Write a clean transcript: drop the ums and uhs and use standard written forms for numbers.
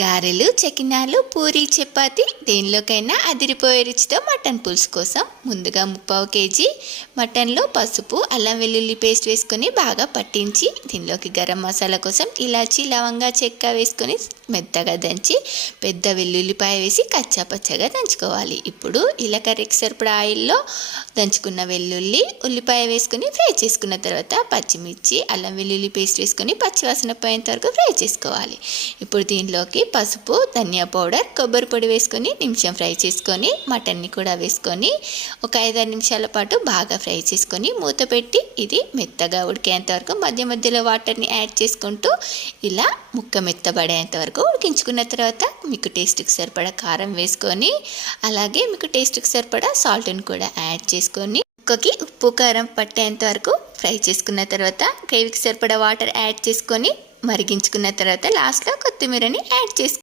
గారెలు, చకినాలు, పూరి, చపాతి దేనిలోకైనా అదిరిపోయే రుచితో మటన్ పులుసు కోసం ముందుగా 3/4 కేజీ మటన్లో పసుపు, అల్లం వెల్లుల్లి పేస్ట్ వేసుకొని బాగా పట్టించి దీనిలోకి గరం మసాలా కోసం ఇలాచి, లవంగా, చెక్క వేసుకొని మెత్తగా దంచి పెద్ద వెల్లుల్లిపాయ వేసి కచ్చా పచ్చగా దంచుకోవాలి. ఇప్పుడు జీలకర్రకి సరిపడా ఆయిల్లో దంచుకున్న వెల్లుల్లి, ఉల్లిపాయ వేసుకొని ఫ్రై చేసుకున్న తర్వాత పచ్చిమిర్చి, అల్లం వెల్లుల్లి పేస్ట్ వేసుకొని పచ్చివాసన పోయేంత వరకు ఫ్రై చేసుకోవాలి. ఇప్పుడు దీనిలోకి పసుపు, ధనియా పౌడర్, కొబ్బరి పొడి వేసుకొని నిమిషం ఫ్రై చేసుకొని మటన్ని కూడా వేసుకొని ఒక 5-6 నిమిషాల పాటు బాగా ఫ్రై చేసుకొని మూత పెట్టి ఇది మెత్తగా ఉడికేంత వరకు మధ్య మధ్యలో వాటర్ని యాడ్ చేసుకుంటూ ఇలా ముక్క మెత్తబడేంత వరకు ఉడికించుకున్న తర్వాత మీకు టేస్ట్కి సరిపడా కారం వేసుకొని అలాగే మీకు టేస్ట్కి సరిపడా సాల్ట్ని కూడా యాడ్ చేసుకొని ముక్కకి ఉప్పు కారం పట్టేంత వరకు ఫ్రై చేసుకున్న తర్వాత గ్రేవీకి సరిపడా వాటర్ యాడ్ చేసుకొని మరిగించుకున్న తర్వాత లాస్ట్లో కొత్తిమీరని యాడ్ చేసుకో.